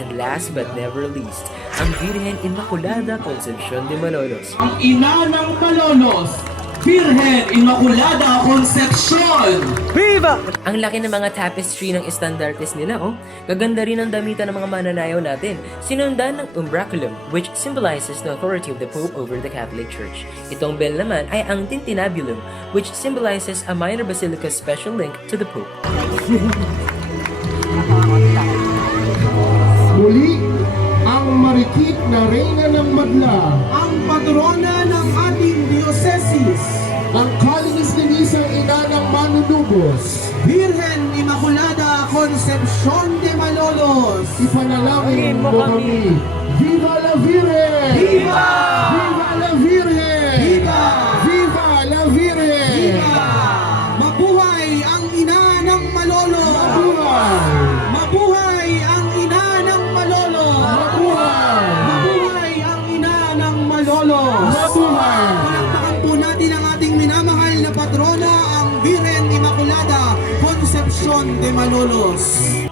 And last but never least, ang Virgen Inmaculada Concepcion de Malolos. Ang ina ng Malolos, Virgen Inmaculada Concepcion! Viva! Ang laki ng mga tapestry ng estandartes nila, oh. Gaganda rin ang damitan ng mga mananayaw natin. Sinundan ng umbraculum, which symbolizes the authority of the Pope over the Catholic Church. Itong bell naman ay ang tintinabulum, which symbolizes a minor basilica's special link to the Pope. Muli, ang marikit na reyna ng madla, Ang patrona ng ating diocesis, ang kalinis-linisang ina ng manunubos, Virgen Inmaculada Concepcion de Malolos! ipanalangin mo kami. Viva la Virgen! Viva! Viva la Virgen! Viva! Viva la Virgen! Viva! Mabuhay ang ina ng Malolos! Mabuhay! Mabuhay ang ina ng Malolos! Mabuhay! Mabuhay ang ina ng Malolos! Mabuhay! Palakpakan po natin ang ating minamahal na patrona, ang Virgen Inmaculada Concepcion de Malolos.